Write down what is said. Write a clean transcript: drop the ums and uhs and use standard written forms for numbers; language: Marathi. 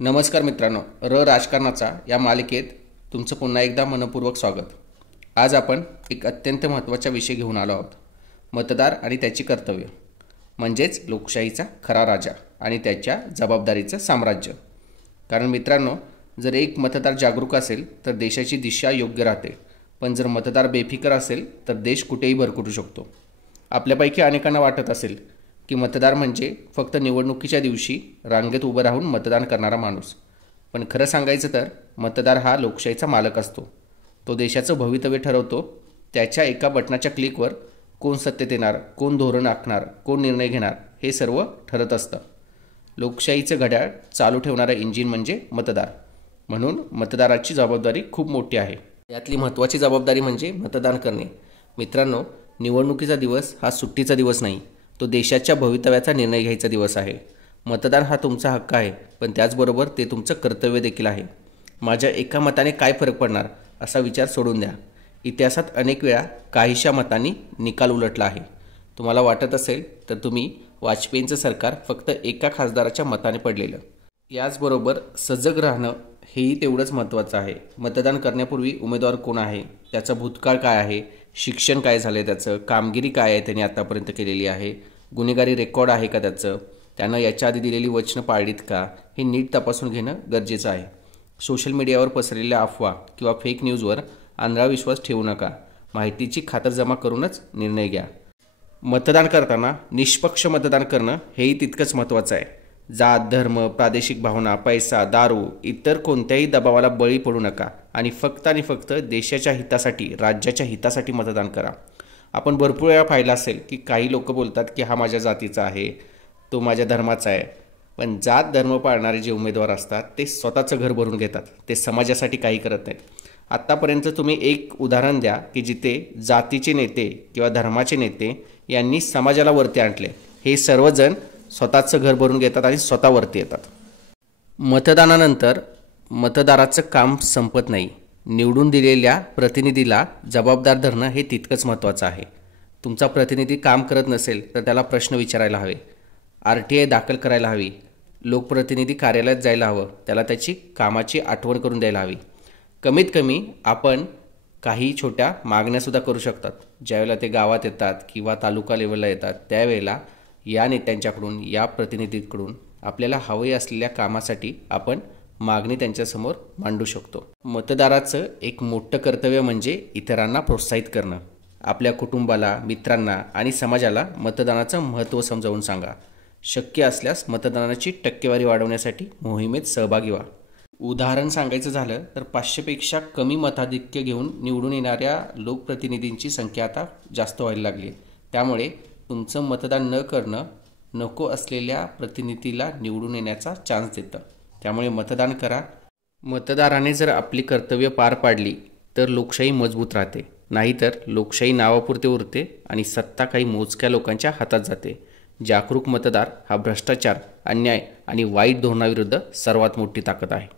नमस्कार मित्रांनो, राजकारणाचा या मालिकेत तुमचं पुन्हा एकदा मनपूर्वक स्वागत। आज आपण एक अत्यंत महत्त्वाचा विषय घेऊन आलो आहोत, मतदार आणि त्याची कर्तव्य, म्हणजेच लोकशाहीचा खरा राजा आणि त्याच्या जबाबदारीचं साम्राज्य। कारण मित्रांनो, जर एक मतदार जागरूक असेल तर देशाची दिशा योग्य राहते, पण जर मतदार बेफिकर असेल तर देश कुठेही भरकटू शकतो। आपल्यापैकी अनेकांना वाटत असेल की मतदार म्हणजे फक्त निवडणुकीच्या दिवशी रांगेत उभं राहून मतदान करणारा माणूस, पण खरं सांगायचं तर मतदार हा लोकशाहीचा मालक असतो। तो देशाचं भवितव्य ठरवतो। त्याच्या एका बटनाच्या क्लिकवर कोण सत्तेत येणार, कोण धोरण आखणार, कोण निर्णय घेणार हे सर्व ठरत असतं। लोकशाहीचं घड्याळ चालू ठेवणारा इंजिन म्हणजे मतदार, म्हणून मतदाराची जबाबदारी खूप मोठी आहे। यातली महत्त्वाची जबाबदारी म्हणजे मतदान करणे। मित्रांनो, निवडणुकीचा दिवस हा सुट्टीचा दिवस नाही, तो देशाच्या भवितव्याचा निर्णय घ्यायचा दिवस आहे। मतदान हा तुमचा हक्क आहे, पण त्याचबरोबर ते तुमचं कर्तव्य देखील आहे। माझ्या एका मताने काय फरक पडणार असा विचार सोडून द्या। इतिहासात अनेक वेळा काहीशा मतांनी निकाल उलटला आहे। तुम्हाला वाटत असेल तर तुम्ही वाजपेयींचं सरकार फक्त एका खासदाराच्या मताने पडलेलं। याचबरोबर सजग राहणं हेही तेवढंच महत्त्वाचं आहे। मतदान करण्यापूर्वी उमेदवार कोण आहे, त्याचा भूतकाळ काय आहे, शिक्षण काय झालं आहे, त्याचं कामगिरी काय आहे, त्यांनी आतापर्यंत केलेली आहे, गुन्हेगारी रेकॉर्ड आहे का त्याचं, त्यानं याच्या आधी दिलेली वचनं पाळलीत का, हे नीट तपासून घेणं गरजेचं आहे। सोशल मीडियावर पसरलेल्या अफवा किंवा फेक न्यूजवर आंधळा विश्वास ठेवू नका। माहितीची खातरजमा करूनच निर्णय घ्या। मतदान करताना निष्पक्ष मतदान करणं हेही तितकंच महत्त्वाचं आहे। जात, धर्म, प्रादेशिक भावना, पैसा, दारू इतर कोणत्याही दबावाला बळी पडू नका आणि फक्त देशाच्या हितासाठी, राज्याच्या हितासाठी मतदान करा। आपण भरपूर वेळा पाहिलं असेल की काही लोक बोलतात की हा माझ्या जातीचा आहे, तो माझ्या धर्माचा आहे, पण जात धर्म पाळणारे जे उमेदवार असतात ते स्वतःचं घर भरून घेतात, ते समाजासाठी काही करत नाहीत। आत्तापर्यंत तुम्ही एक उदाहरण द्या की जिथे जातीचे नेते किंवा धर्माचे नेते यांनी समाजाला वरती आणले। हे सर्वजण स्वतःचं घर भरून घेतात आणि स्वतःवरती येतात। मतदानानंतर मतदाराचं काम संपत नाही। निवडून दिलेल्या प्रतिनिधीला जबाबदार धरणं हे तितकंच महत्त्वाचं आहे। तुमचा प्रतिनिधी काम करत नसेल तर त्याला प्रश्न विचारायला हवे, RTI दाखल करायला हवी, लोकप्रतिनिधी कार्यालयात जायला हवं, त्याला त्याची कामाची आठवण करून द्यायला हवी। कमीत कमी आपण काही छोट्या मागण्यासुद्धा करू शकतात। ज्यावेळेला ते गावात येतात किंवा तालुका लेवलला येतात त्यावेळेला या नेत्यांच्याकडून, या प्रतिनिधींकडून आपल्याला हवे असलेल्या कामासाठी आपण मागणी त्यांच्यासमोर मांडू शकतो। मतदाराचं एक मोठं कर्तव्य म्हणजे इतरांना प्रोत्साहित करणं। आपल्या कुटुंबाला, मित्रांना आणि समाजाला मतदानाचं महत्त्व समजावून सांगा। शक्य असल्यास मतदानाची टक्केवारी वाढवण्यासाठी मोहिमेत सहभागी व्हा। उदाहरण सांगायचं झालं तर 500पेक्षा कमी मताधिक्य घेऊन निवडून येणाऱ्या लोकप्रतिनिधींची संख्या आता जास्त व्हायला लागली। त्यामुळे तुमचं मतदान न करणं नको असलेल्या प्रतिनिधीला निवडून येण्याचा चान्स देतं। त्यामुळे मतदान करा। मतदाराने जर आपली कर्तव्य पार पाडली तर लोकशाही मजबूत राहते, नाहीतर लोकशाही नावापुरते उरते आणि सत्ता काही मोजक्या लोकांच्या हातात जाते। जागरूक मतदार हा भ्रष्टाचार, अन्याय आणि वाईट धोरणाविरुद्ध सर्वात मोठी ताकद आहे।